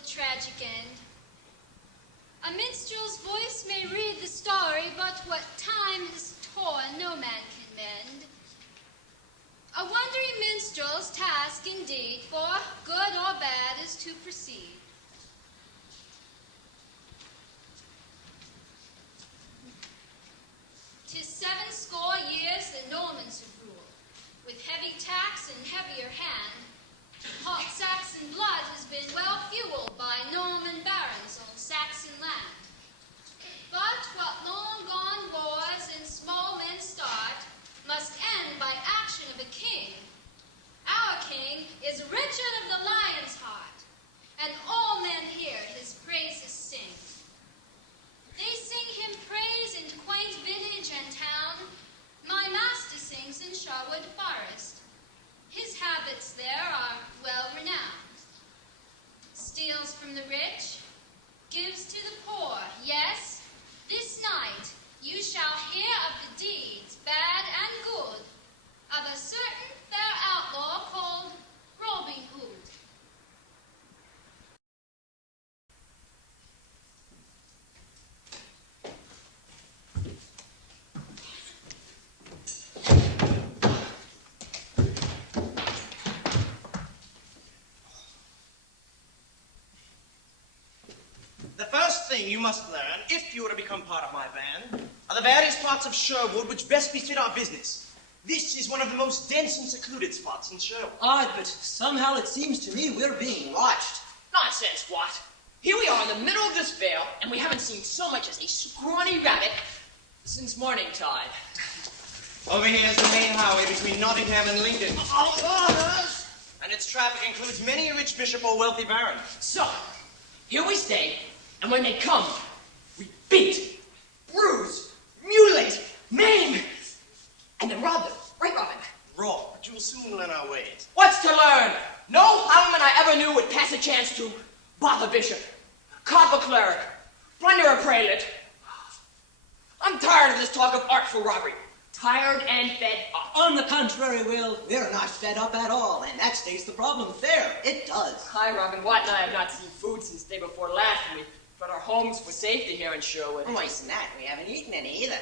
the tragic end. A minstrel's voice may read the story, but what time has torn no man can mend. A wandering minstrel's task indeed, for good or bad, is to proceed. 'Tis 70 years the Normans have ruled, with heavy tax and heavier hand. Hot Saxon blood has been well fueled by Norman barons on Saxon land. But what long gone wars and small men start must end by action of a king. Our king is Richard of the Lion's Heart, and all men hear his praises sing. They sing him praise in quaint village and town. My master sings in Sherwood forest. His habits there are well renowned. Steals from the rich, gives to the poor. Yes, this night you shall hear of the deeds, bad and good, of a certain fair outlaw called Robin Hood. The first thing you must learn, if you are to become part of my band, are the various parts of Sherwood which best befit our business. This is one of the most dense and secluded spots in Sherwood. Odd, but somehow it seems to me we're being watched. Nonsense, what? Here we are in the middle of this vale, and we haven't seen so much as a scrawny rabbit since morning tide. Over here is the main highway between Nottingham and Lincoln. And its traffic includes many a rich bishop or wealthy baron. So, here we stay, and when they come, we beat, bruise, mutilate, maim, and then rob them. Right, Robin? Raw, but you will soon learn our ways. What's to learn? No plowman I ever knew would pass a chance to bother bishop, carp a cleric, plunder a prelate. I'm tired of this talk of artful robbery. Tired and fed up. On the contrary, Will, we're not fed up at all, and that states the problem fair. It does. Hi, Robin. Watt and I have not seen food since day before last, and we brought our homes for safety here in Sherwood. Worse than that, we haven't eaten any either.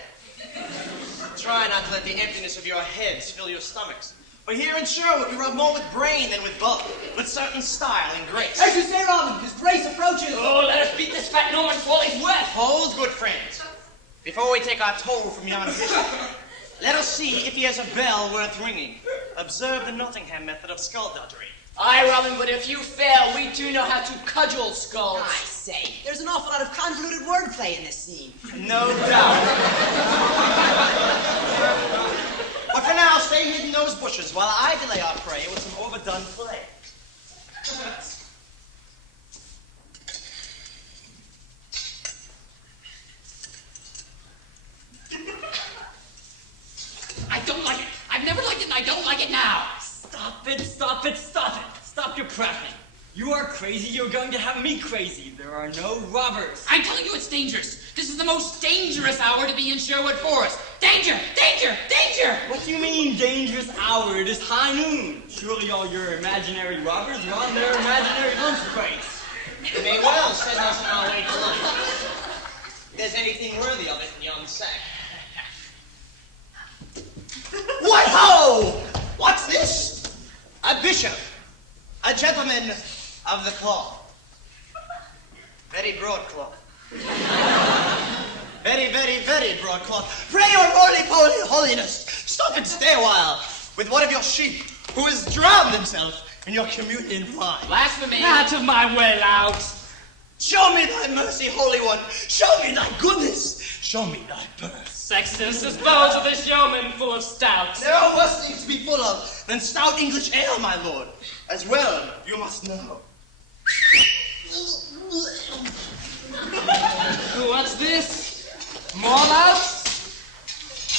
Try not to let the emptiness of your heads fill your stomachs. For here in Sherwood, we rub more with brain than with bulk, with certain style and grace. As you say, Robin, because grace approaches. Oh, let us beat this fat Norman while he's wet. Hold, good friends. Before we take our toll from yon bishop, let us see if he has a bell worth ringing. Observe the Nottingham method of skullduggery. Aye, Robin, but if you fail, we do know how to cudgel skulls. I say, there's an awful lot of convoluted wordplay in this scene. No doubt. But for now, stay hidden in those bushes while I delay our prey with some overdone play. I don't like it. I've never liked it, and I don't like it now. Stop it, stop it, stop it. Stop your prattling. You are crazy, you're going to have me crazy. There are no robbers. I'm telling you it's dangerous. This is the most dangerous hour to be in Sherwood Forest. Danger! Danger! Danger! What do you mean, dangerous hour? It is high noon. Surely all your imaginary robbers are on their imaginary lunch breaks. They may well send us on our way to lunch. If there's anything worthy of it in yon sack. What ho! What's this? A bishop. A gentleman of the cloth. Very broadcloth. Very, very, very broadcloth. Pray your roly-poly holiness, stop and stay a while with one of your sheep who has drowned himself in your communion wine. Blasphemy! Out of my way, out! Show me thy mercy, Holy One. Show me thy goodness. Show me thy birth. Sextus, dispose of this yeoman full of stout. There are worse things to be full of than stout English ale, my lord. As well, you must know. What's this? More louts?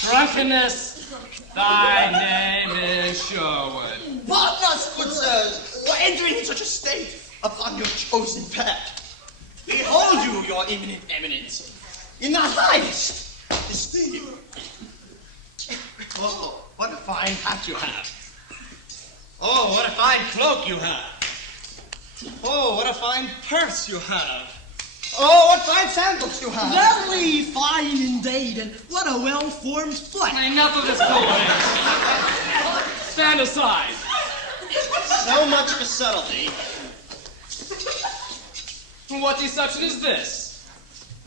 Drunkenness. Thy name is Sherwood. Pardon us, good sirs, for entering in such a state upon your chosen path. We hold you, your eminent eminence, in the highest esteem. Oh, what a fine hat you have. Oh, what a fine cloak you have. Oh, what a fine purse you have. Oh, what fine sandals you have. Very fine indeed, and what a well-formed foot. Enough of this poetry. Stand aside. So much for subtlety. What deception is this?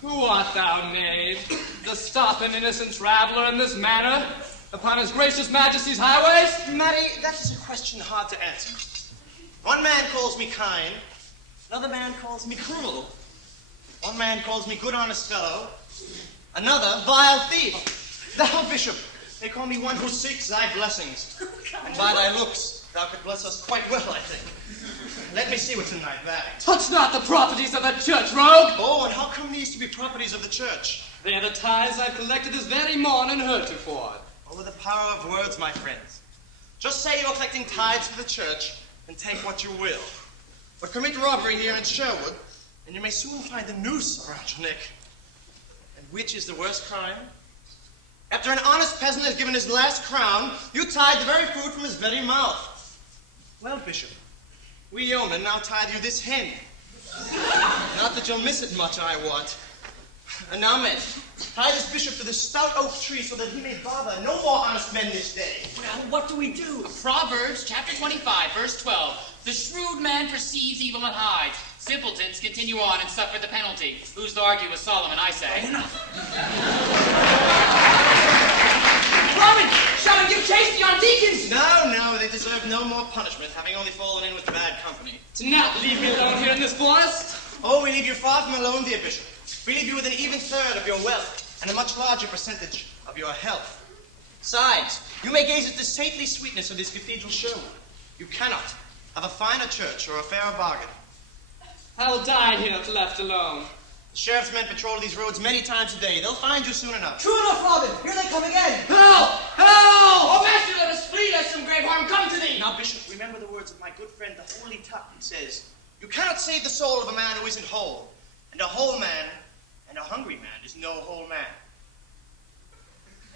Who art thou, knave, to stop an innocent traveler in this manner upon his gracious majesty's highways? Matty, that is a question hard to answer. One man calls me kind, another man calls me cruel. One man calls me good honest fellow, another vile thief. Thou, Bishop, they call me one who seeks thy blessings. And by thy looks, thou could bless us quite well, I think. Let me see what's in thy bag. Touch not the properties of that church, rogue! Oh, and how come these to be properties of the church? They are the tithes I've collected this very morning heretofore. Over the power of words, my friends. Just say you're collecting tithes for the church, and take what you will. But commit robbery here in Sherwood, and you may soon find a noose around your neck. And which is the worst crime? After an honest peasant has given his last crown, you tithe the very food from his very mouth. Well, Bishop, we yeomen now tithe you this hen. Not that you'll miss it much, I wot. And now, men, tie this bishop to this stout oak tree so that he may bother no more honest men this day. Well, what do we do? Proverbs chapter 25, verse 12. The shrewd man perceives evil and hides. Simpletons continue on and suffer the penalty. Who's to argue with Solomon, I say. Robin, shall we give chase to yon deacons? No, they deserve no more punishment, having only fallen in with bad company. To not leave me alone here in this forest? Oh, we leave you far from alone, dear Bishop. We leave you with an even third of your wealth, and a much larger percentage of your health. Besides, you may gaze at the saintly sweetness of this cathedral Sherwood. You cannot have a finer church or a fairer bargain. I will die here if left alone. The sheriff's men patrol these roads many times a day. They'll find you soon enough. True enough, Robin. Here they come again. Help! Help! Oh, master, let us flee, lest some grave harm come to thee. Now, Bishop, remember the words of my good friend, the Holy Tuck. It says, you cannot save the soul of a man who isn't whole. And a whole man and a hungry man is no whole man.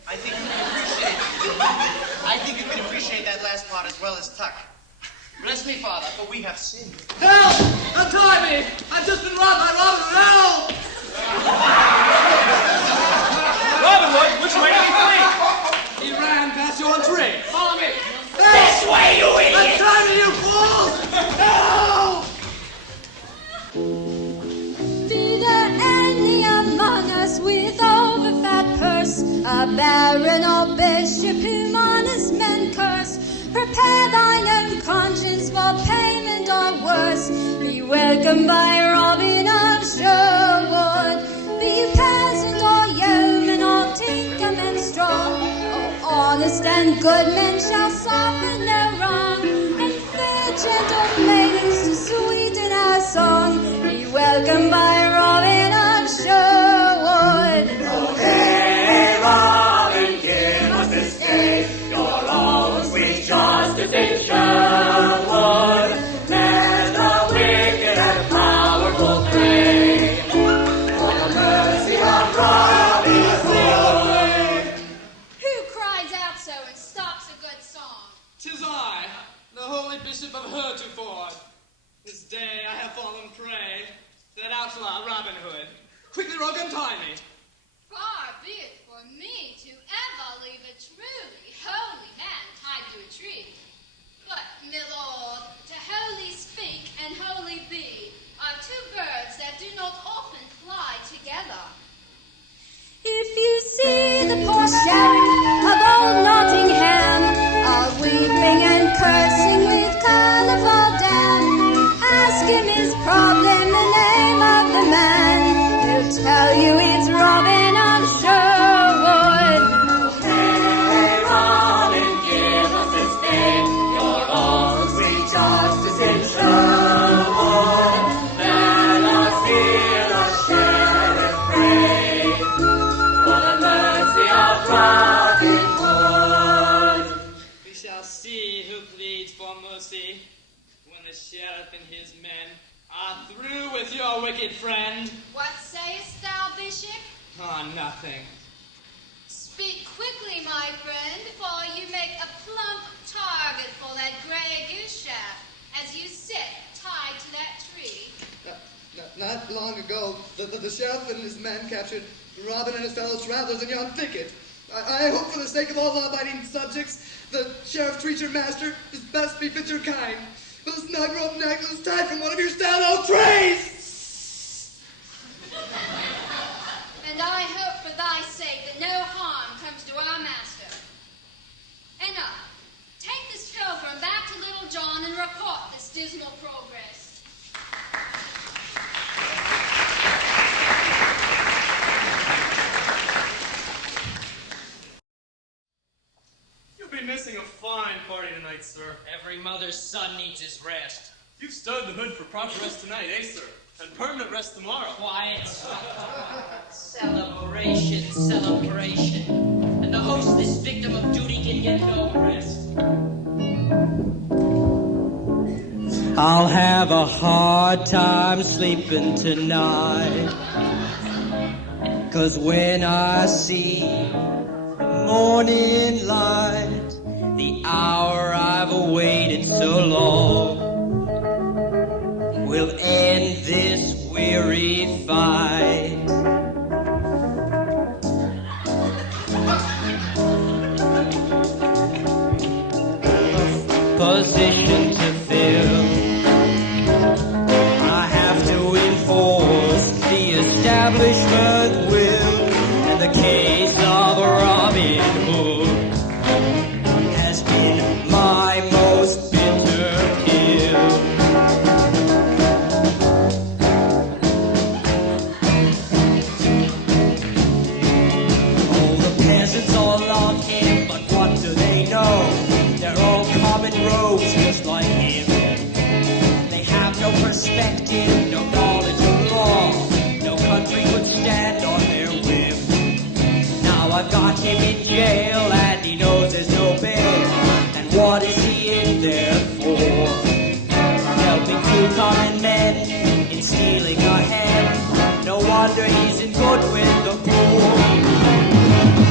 I think you can appreciate that last part as well as Tuck. Bless me, Father, for we have sinned. Help! Untie me! I've just been robbed by Robin Hood! Help! Robin Hood, which way did he flee? He ran past your tree. Follow me. This way, you idiot! Untie me, you fools! Help! Be there any among us with overfat purse, a baron or bishop whom honest men curse? Prepare thine own conscience for payment or worse. Be welcomed by Robin of Sherwood. Be you peasant or yeoman or tinker men strong, all honest and good men shall suffer no wrong. And fair gentle maidens to sweeten our song. Be welcomed by Robin of Sherwood. Oh, hey, Robin, give us this day your own sweet justice in Sherwood. Let the wicked and powerful pray for the mercy of Robin Hood. Who cries out so and stops a good song? 'Tis I, the holy bishop of heretofore. This day I have fallen prey to that outlaw Robin Hood. Quickly, rogue, untie me. Far be it for me to ever leave a truly holy man tied to a tree. But, my lord, to wholly speak and wholly be are two birds that do not often fly together. If you see the poor sheriff of old Nottingham, all weeping and cursing with carnival dam, ask him his problem, the name of the man. He'll tell you it's Robin of Sherwood. Hey, Robin, give us this day your own sweet justice in Sherwood. Let us hear the sheriff pray for the mercy of Robin Hood. We shall see who pleads for mercy when the sheriff and his men are through with your wicked friend. What sayest thou, Bishop? Ah, nothing. Speak quickly, my friend, for you make a plump target for that grey goose shaft as you sit tied to that long ago that the sheriff and his men captured Robin and his fellow travelers in yon thicket. I hope for the sake of all law-abiding subjects, the sheriff treats your master as best befits your kind. With a snug rope necklace tied from one of your stout oak trees! And I hope for thy sake that no harm comes to our master. And now, take this pilgrim back to Little John and report this dismal progress. You'll be missing a fine party tonight, sir. Every mother's son needs his rest. You've stowed the hood for proper rest tonight, eh, sir? And permanent rest tomorrow. Quiet. Celebration, celebration. And the hostess, victim of duty, can get no rest. I'll have a hard time sleeping tonight, 'cause when I see the morning light, the hour I've awaited so long will end this weary fight. Position to fill, I have to enforce the establishment will, and the case of Robin Hood has been my most bitter pill. All the peasants all love him, but what do they know? They're all common rogues just like him. They have no perspective, no knowledge of law. No country would stand on their whim. Now I've got him in jail and he knows there's no bail. And what is he in there for? Helping two common men in stealing a hen. No wonder he's in good with the poor.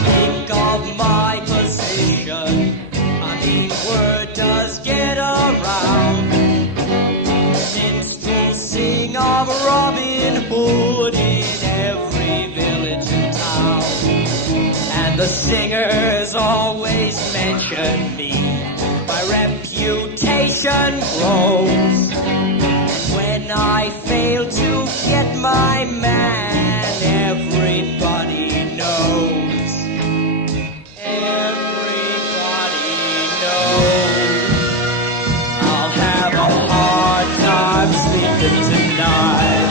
Think of my position. I mean, word does get around. Minstrels sing of Robin Hood in every village and town. And the singers always mention me. My reputation grows. And when I fail to get my man, everybody knows. Everybody knows. I'll have a hard time sleeping tonight,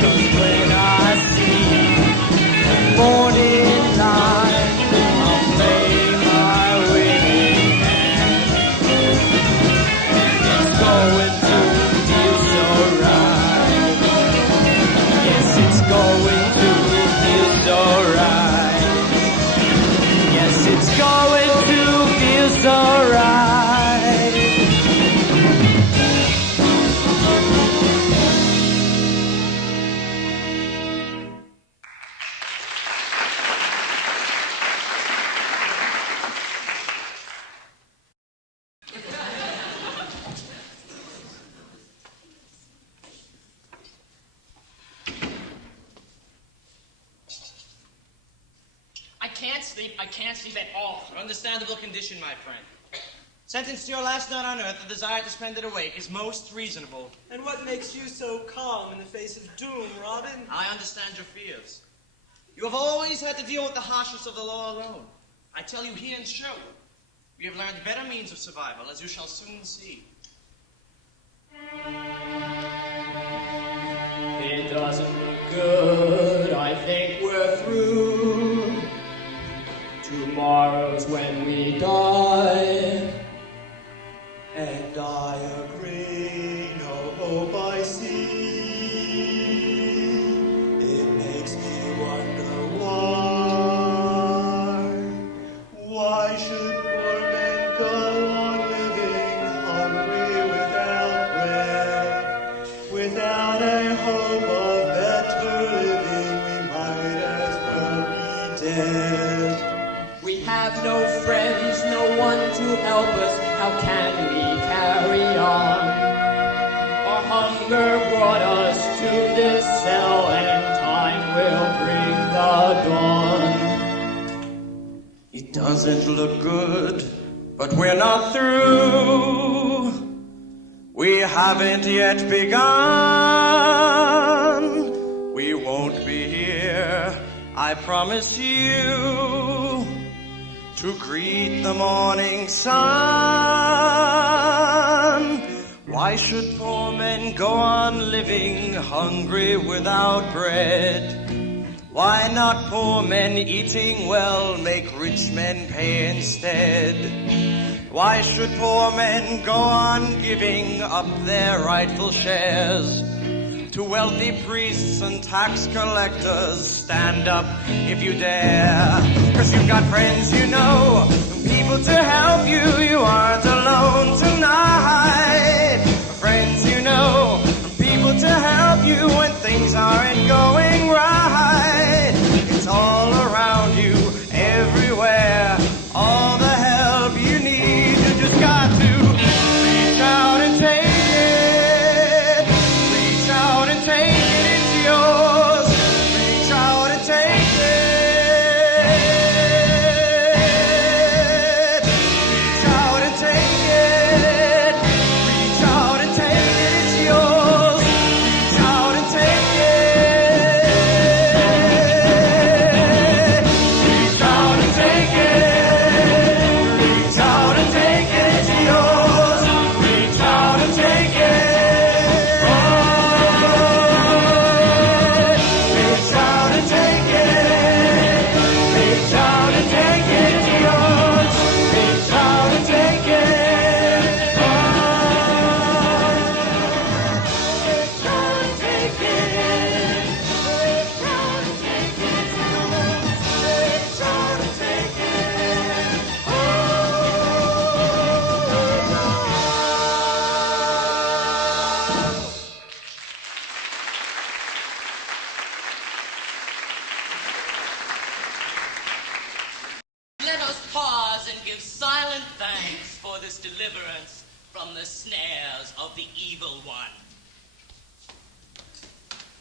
'cause when I see the morning light, I'll play my winning hand. It's going to feel so right. Yes, it's going to feel so right. Yes, it's going to feel so right. I can't sleep at all. Understandable condition, my friend. Sentenced to your last night on earth, the desire to spend it awake is most reasonable. And what makes you so calm in the face of doom, Robin? I understand your fears. You have always had to deal with the harshness of the law alone. I tell you, here in Sherwood, we have learned better means of survival, as you shall soon see. It doesn't look good, I think we're through. Tomorrow's when we die. And I agree, no hope I see. It makes me wonder why should poor men go on living hungry without bread? Without a hope of better living, we might as well be dead. We have no friends, no one to help us. How can we carry on? Our hunger brought us It doesn't look good, but we're not through. We haven't yet begun. We won't be here, I promise you, to greet the morning sun. Why should poor men go on living hungry without bread? Why not poor men eating well make rich men pay instead? Why should poor men go on giving up their rightful shares to wealthy priests and tax collectors? Stand up if you dare, 'cause you've got friends you know, people to help you. You aren't alone tonight. Friends you know, people to help you when things aren't going right. It's all around you, everywhere, all the help you need. You just got to reach out and take it. Reach out and take it, it's yours. Reach out and take it. Reach out and take it. Reach out and take it, it's yours. Reach out and take it. Reach out and take it. Reach out and take it, it's yours. Reach out and take it. Reach out and take it. Reach out and take it, it's yours. Reach out and take it. Reach out and take it. Reach out and take it, it's yours. Reach out and take it. Let us pause and give silent thanks for this deliverance from the snares of the evil one.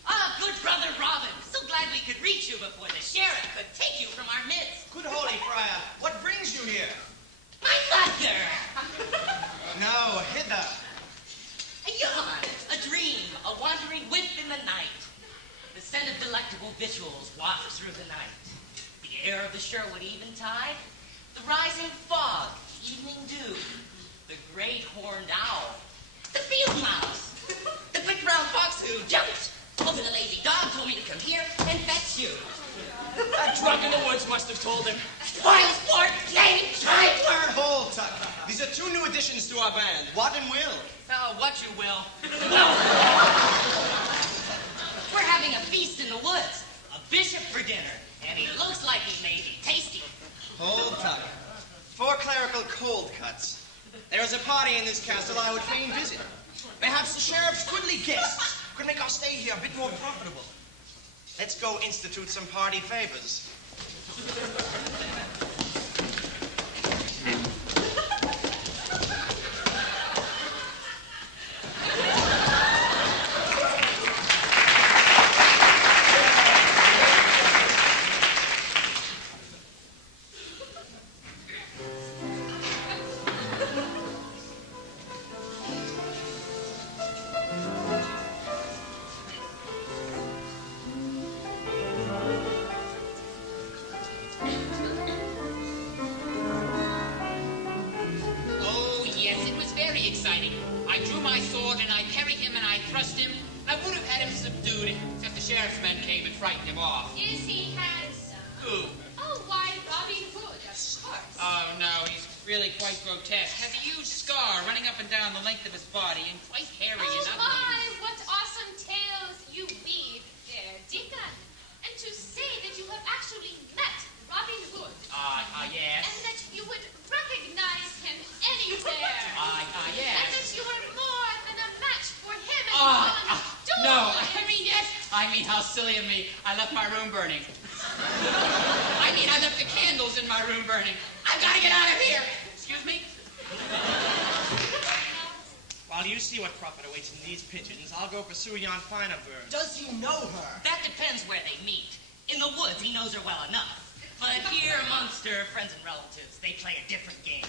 Ah, good brother Robin, so glad we could reach you before the sheriff could take you from our midst. Good holy friar, what brings you here? My mother! No, hither. A yawn, a dream, a wandering whiff in the night. The scent of delectable victuals wafts through the night. The air of the Sherwood eventide, the rising fog, evening dew, the great horned owl, the field mouse, the quick brown fox who jumped over the lazy dog told me to come here and fetch you. That drunk in the woods must have told him. Spoil sport, name, trifler! Hold, Tuck. These are two new additions to our band, What and Will. Oh, what you will. We're having a feast in the woods. A bishop for dinner. And he looks like he may be tasty. Hold, Tuck. 4 clerical cold cuts. There is a party in this castle I would fain visit. Perhaps the sheriff's goodly guests could make our stay here a bit more profitable. Let's go institute some party favors. Oh, yes, it was very exciting. I drew my sword and I parried him and I thrust him. I would have had him subdued, except the sheriff's men came and frightened him off. Is he handsome? Who? Oh, why, Robin Hood, of course. Oh, no, he's really quite grotesque. Has a huge scar running up and down the length of his body and quite hairy and Oh, ugly. my, what awesome tales you weave there, Deacon. And to say that you have actually met Robin Hood. Yes. And that you would recognize him anywhere. Yes. And that you are more than a match for him in Ah, one duel. no, I mean, yes. I mean, how silly of me. I left my room burning. I mean, I left the candles in my room burning. I've got to get out of here. Excuse me? While you see what profit awaits in these pigeons, I'll go pursue yon finer bird. Does he know her? That depends where they meet. In the woods, he knows her well enough. But here amongst her friends and relatives, they play a different game.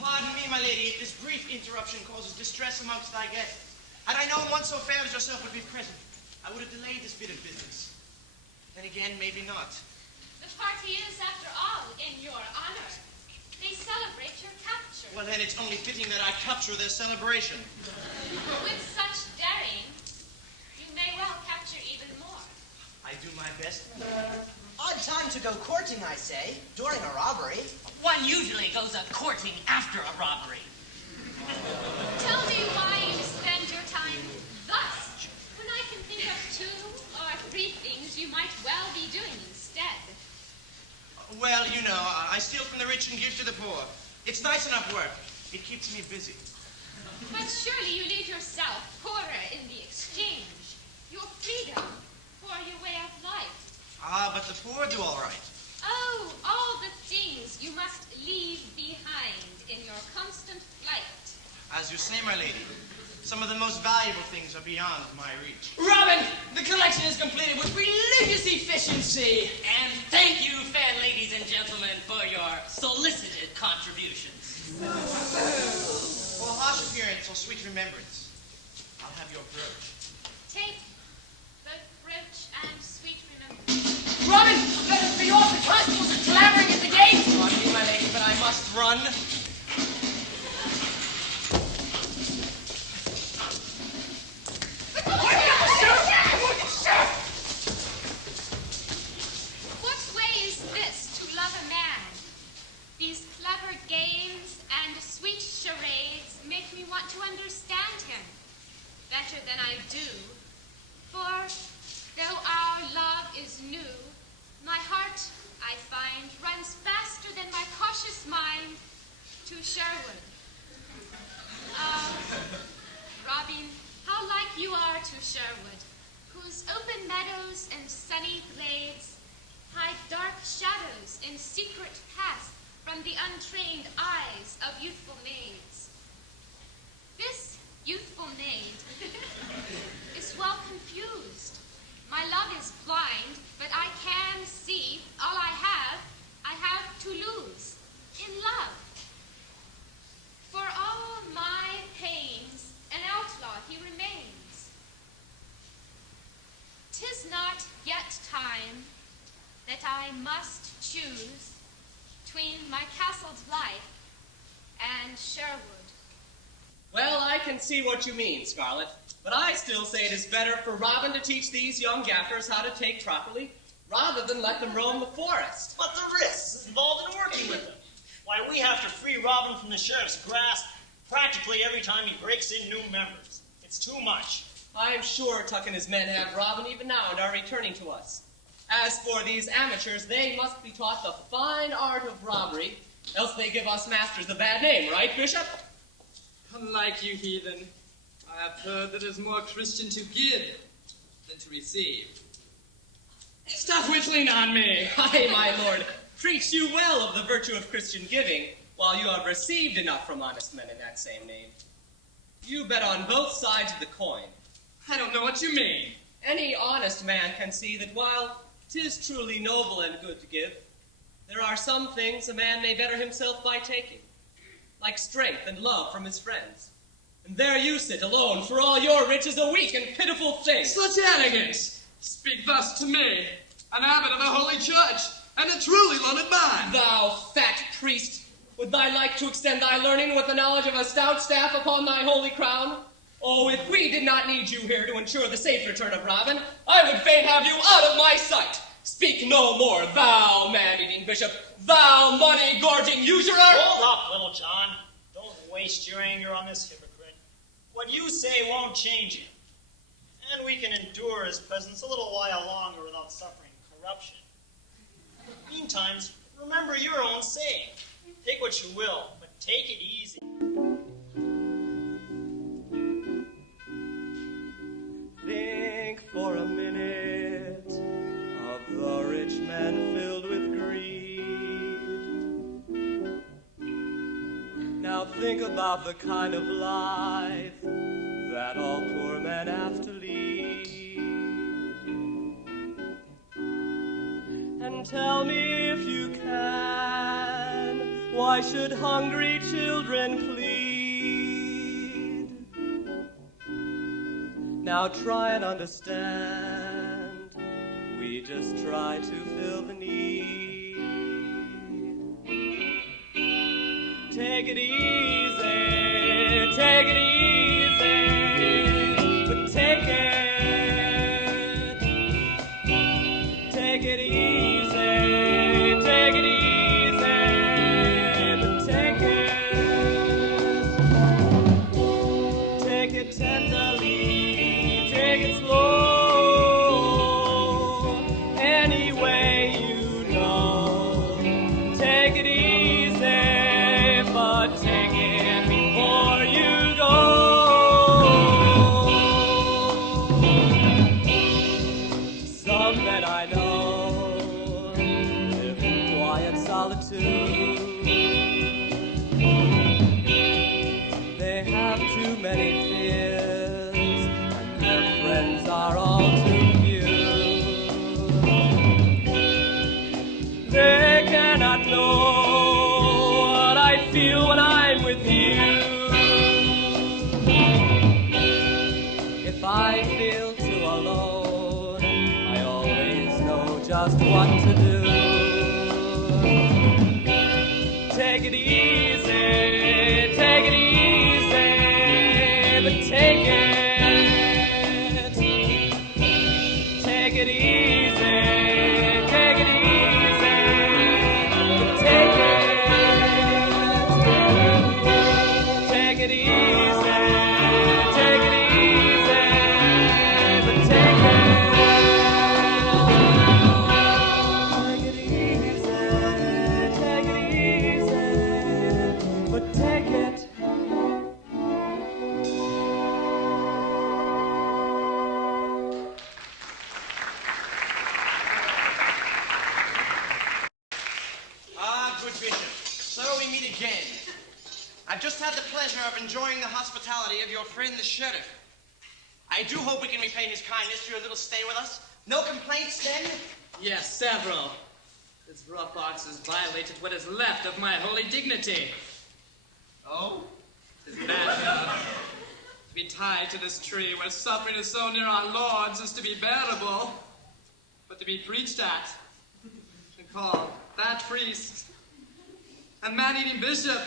Pardon me, my lady, if this brief interruption causes distress amongst thy guests. Had I known one so fair as yourself would be present, I would have delayed this bit of business. Then again, maybe not. The party is, after all, in your honor. They celebrate your capture. Well, then it's only fitting that I capture their celebration. With such daring, you may well capture even more. I do my best. Odd time to go courting, I say, during a robbery. One usually goes a-courting after a robbery. Tell me why you spend your time thus, when I can think of 2 or 3 things you might well be doing instead. Well, you know, I steal from the rich and give to the poor. It's nice enough work. It keeps me busy. But surely you leave yourself poorer in the exchange, your freedom for your way of life. Ah, but the poor do all right. Oh, all the things you must leave behind in your constant flight. As you say, my lady, some of the most valuable things are beyond my reach. Robin, the collection is completed with religious efficiency. And thank you, fair ladies and gentlemen, for your solicited contributions. For harsh appearance or sweet remembrance, I'll have your brooch. Take the brooch and sweet remembrance. Robin, let us be off. The constables are clamoring at the gate. Pardon me, my lady, but I must run. What way is this to love a man? These clever games and sweet charades make me want to understand him better than I do. For though our love is new, my heart, I find, runs faster than my cautious mind to Sherwood. Robin, how like you are to Sherwood, whose open meadows and sunny glades hide dark shadows and secret paths from the untrained eyes of youthful maids. This youthful maid is well confused. My love is blind, but I can see all I have to lose in love. For all my pains, an outlaw he remains. 'Tis not yet time that I must choose between my castled life and Sherwood. Well, I can see what you mean, Scarlet, but I still say it is better for Robin to teach these young gaffers how to take properly, rather than let them roam the forest. But the risks involved in working with them. Why, we have to free Robin from the sheriff's grasp practically every time he breaks in new members. It's too much. I am sure Tuck and his men have Robin even now and are returning to us. As for these amateurs, they must be taught the fine art of robbery, else they give us masters a bad name, right, Bishop? Unlike you heathen, I have heard that it is more Christian to give than to receive. Stop whittling on me! I, my lord, preach you well of the virtue of Christian giving, while you have received enough from honest men in that same name. You bet on both sides of the coin. I don't know what you mean. Any honest man can see that while 'tis truly noble and good to give, there are some things a man may better himself by taking, like strength and love from his friends. And there you sit alone, for all your riches, a weak and pitiful thing. Such arrogance! Speak thus to me, an abbot of the Holy Church, and a truly learned man. Thou fat priest, would thou like to extend thy learning with the knowledge of a stout staff upon thy holy crown? Oh, if we did not need you here to ensure the safe return of Robin, I would fain have you out of my sight. Speak no more, thou man-eating bishop, thou money-gorging usurer! Hold up, little John. Don't waste your anger on this hypocrite. What you say won't change him. And we can endure his presence a little while longer without suffering corruption. Meantime, remember your own saying. Take what you will, but take it easy. Think for a minute of the rich man filled with greed. Now think about the kind of life that all poor men have to lead. And then tell me if you can, why should hungry children plead? Now try and understand, we just try to fill the need. Take it easy, take it easy, but take it. Take it easy, take it easy, but take it. Take it tenderly, take it slow, any way you know. Take it easy, but take it before you go. Some that I know live in quiet solitude. They have too many fears, and their friends are all too few. They cannot know what I feel when I'm with you. If I feel too alone, I always know just what to do. Take it easy, take it easy, but take it. Take it easy, take it easy, but take it. Take it easy, take it easy, but take it. Take it easy, take it easy, but take it. Ah, good bishop. So we meet again. I've just had the pleasure of enjoying the hospitality of your friend the sheriff. I do hope we can repay his kindness for your little stay with us. No complaints, then? Yes, several. This rough ox has violated what is left of my holy dignity. Oh? It's bad enough to be tied to this tree where suffering is so near our lords as to be bearable, but to be preached at and called that priest, a man-eating bishop,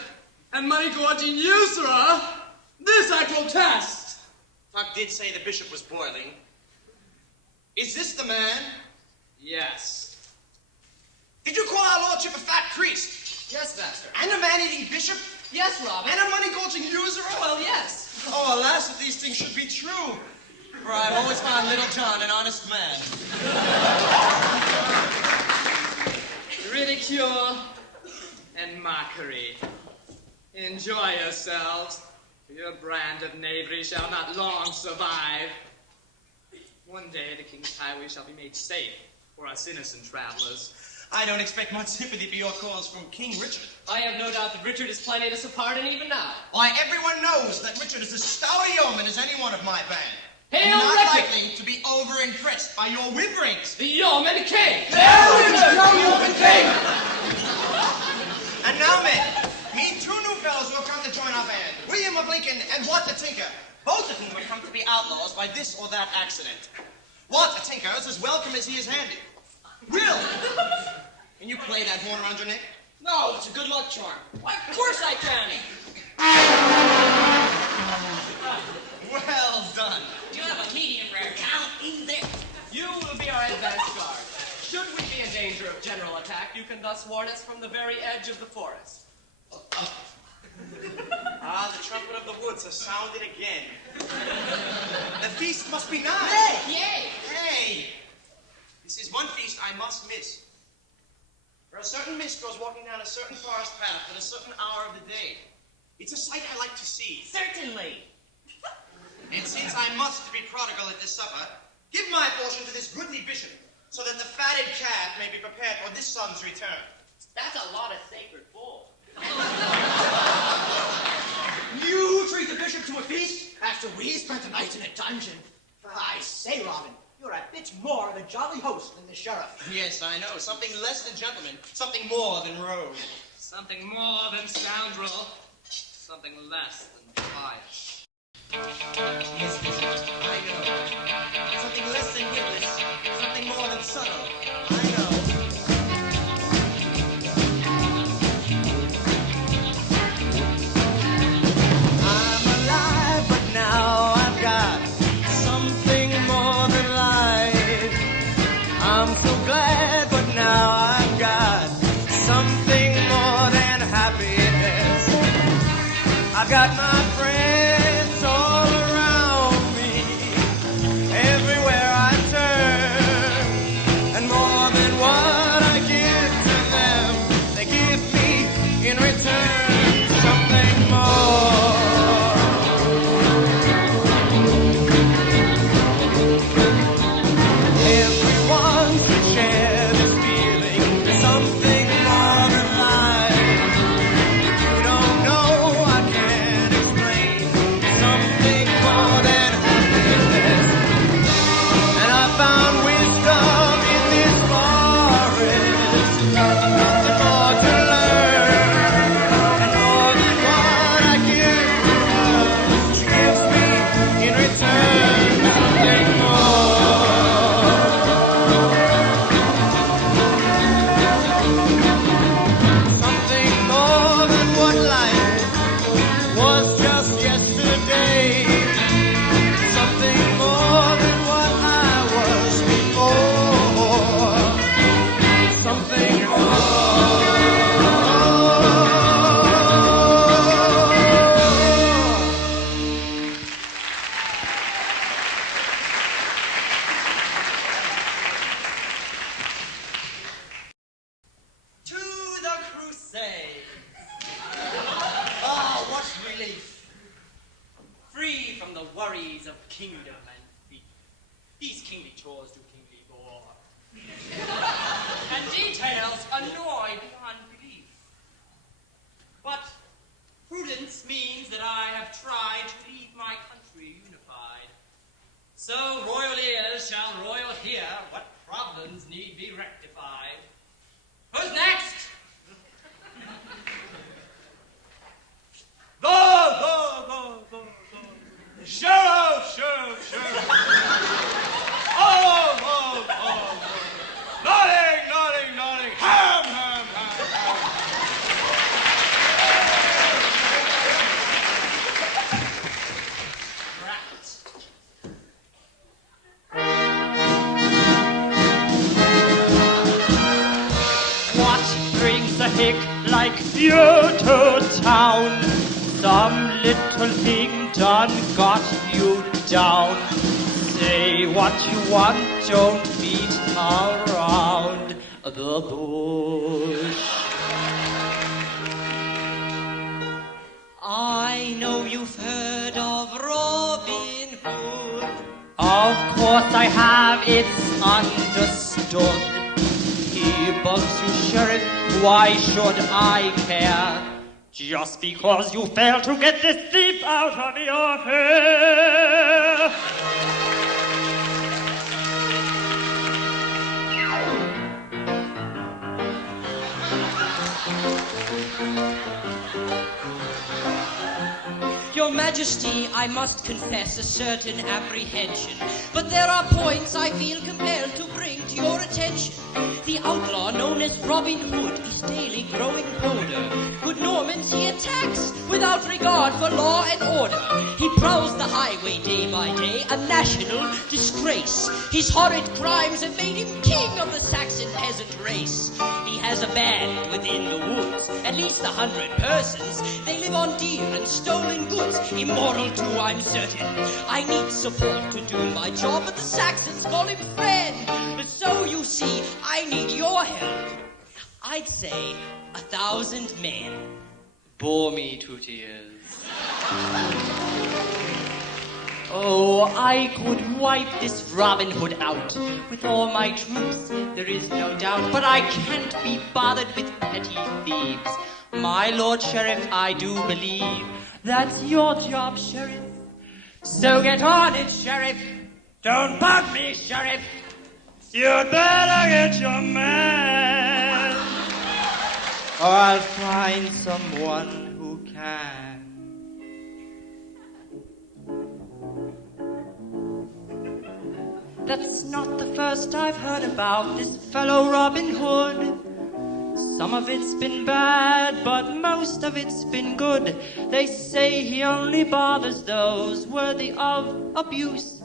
and money-gorging usurer, this I protest. Tuck did say the bishop was boiling. Is this the man? Yes. Did you call our lordship a fat priest? Yes, master. And a man-eating bishop? Yes, Robin. And a money-gorging usurer? Well, yes. Oh, alas, that these things should be true. For I've always found Little John an honest man. Ridicule and mockery. Enjoy yourselves. Your brand of knavery shall not long survive. One day the king's highway shall be made safe for us innocent travelers. I don't expect much sympathy for your cause from King Richard. I have no doubt that Richard is planning us a pardon even now. Why, everyone knows that Richard is as stout a yeoman as any one of my band. Hail Not Richard! likely to be over-impressed by your whimperings. The yeoman king! Hail Richard, yeoman king! And now, men, meet two new fellows who have come to join our band. William of Lincoln and Wat the Tinker. Both of whom have come to be outlaws by this or that accident. Wat the Tinker is as welcome as he is handy. Will! Can you play that horn around your neck? No, it's a good luck charm. Why, of course I can. Well done. You have a medium rare talent in there. You will be our advance guard. Should we be in danger of general attack, you can thus warn us from the very edge of the forest. Ah, the trumpet of the woods has sounded again. The feast must be nigh. Hey! Yay! Hey! This is one feast I must miss. For a certain mist goes walking down a certain forest path at a certain hour of the day. It's a sight I like to see. Certainly. And since I must be prodigal at this supper, give my portion to this goodly bishop, so that the fatted calf may be prepared for this son's return. That's a lot of sacred bull. You treat the bishop to a feast after we spent the night in a dungeon. I say, Robin, you're a bit more of a jolly host than the sheriff. Yes, I know. Something less than gentleman. Something more than rogue. Something more than scoundrel. Something less than pious. Yes, Bishop, I know. Something less than witless. Something more than subtle. I know. I'm alive, but now I've got something more than life. I'm so glad, but now I've got something more than happiness. I've got my friends all around me, everywhere I turn, and more than what I give to them, they give me in return something more. Everyone should share this feeling. There's something more than life. If you don't know, I can't explain. Something more than happiness. And I found wisdom in this forest. Nothing more to learn. And more than what I give to her, she gives me in return something more. Something more than what life was just yesterday. Something more than what I was before. Something more. To the crusade! Oh, what relief. Free from the worries of kingdom and fee. These kingly chores do kingly bore. And details annoy beyond belief. But prudence means that I have tried to leave my country unified. So royal ears shall royal hear what problems need be rectified. Who's next? The sheriff. Notting, ham. What brings a hick like you to town? Some little thing done got you down. Say what you want, don't beat around the bush. I know you've heard of Robin Hood. Of course I have, it's understood. He bugs you, Sheriff, why should I care? Just because you failed to get this thief out of your hair. Your Majesty, I must confess a certain apprehension, but there are points I feel compelled to bring to your attention. The outlaw known as Robin Hood is daily growing bolder. Good Normans he attacks without regard for law and order. He prowls the highway day by day, a national disgrace. His horrid crimes have made him king of the Saxon peasant race. He has a band within the woods, at least 100 persons. They live on deer and stolen goods, immoral too, I'm certain. I need support to do my job, but the Saxons call him friend. So you see, I need your help. I'd say 1,000 men. Bore me to tears. Oh, I could wipe this Robin Hood out with all my troops, there is no doubt. But I can't be bothered with petty thieves. My Lord Sheriff, I do believe that's your job, Sheriff. So get on it, Sheriff. Don't bug me, Sheriff. You'd better get your man, or I'll find someone who can. That's not the first I've heard about this fellow Robin Hood. Some of it's been bad, but most of it's been good. They say he only bothers those worthy of abuse.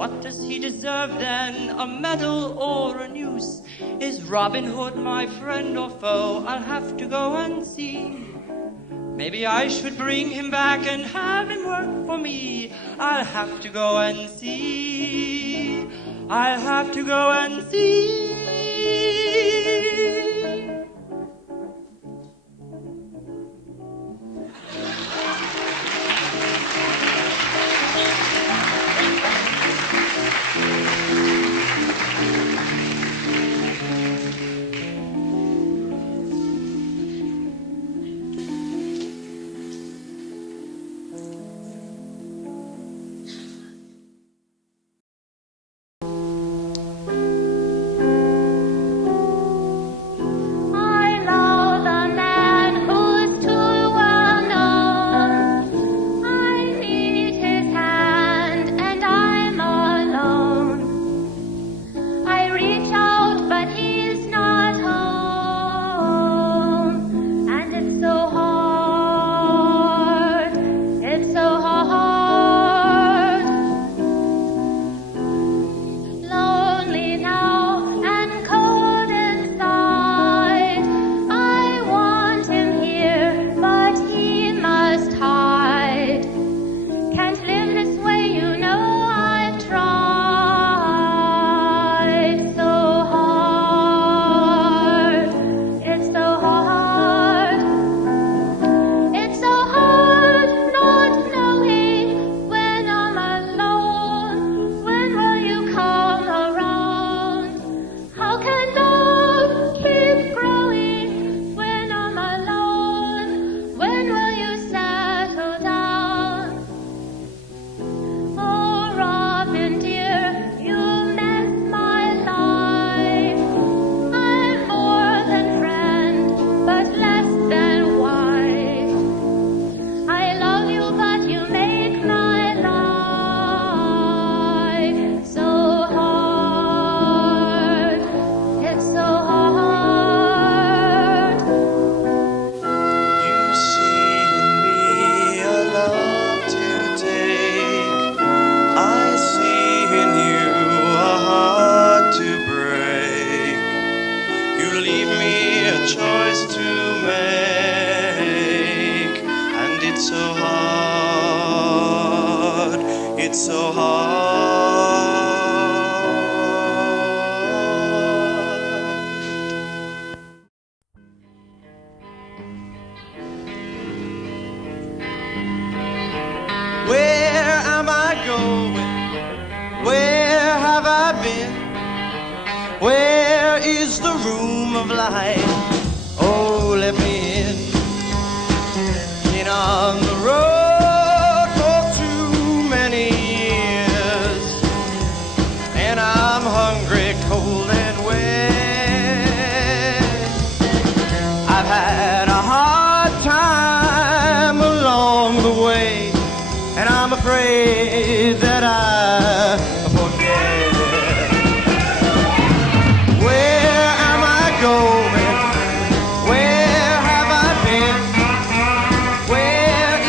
What does he deserve then, a medal or a noose? Is Robin Hood my friend or foe? I'll have to go and see. Maybe I should bring him back and have him work for me. I'll have to go and see. I'll have to go and see. Where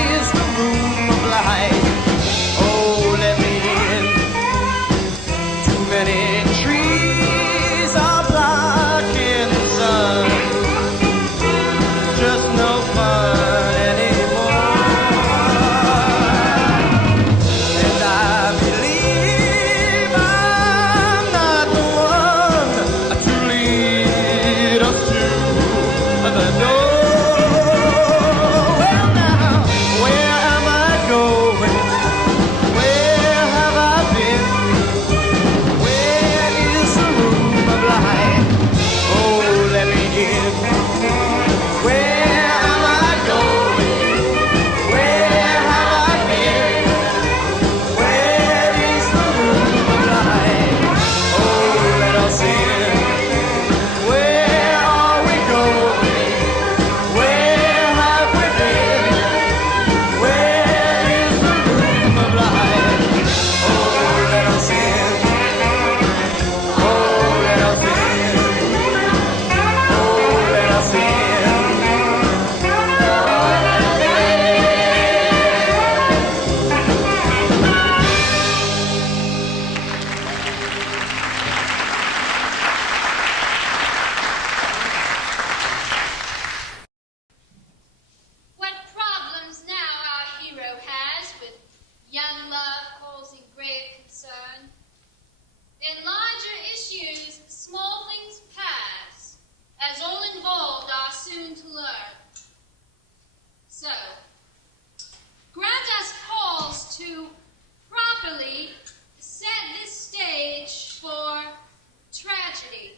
young love calls in grave concern. In larger issues, small things pass, as all involved are soon to learn. So, grant us calls to properly set this stage for tragedy.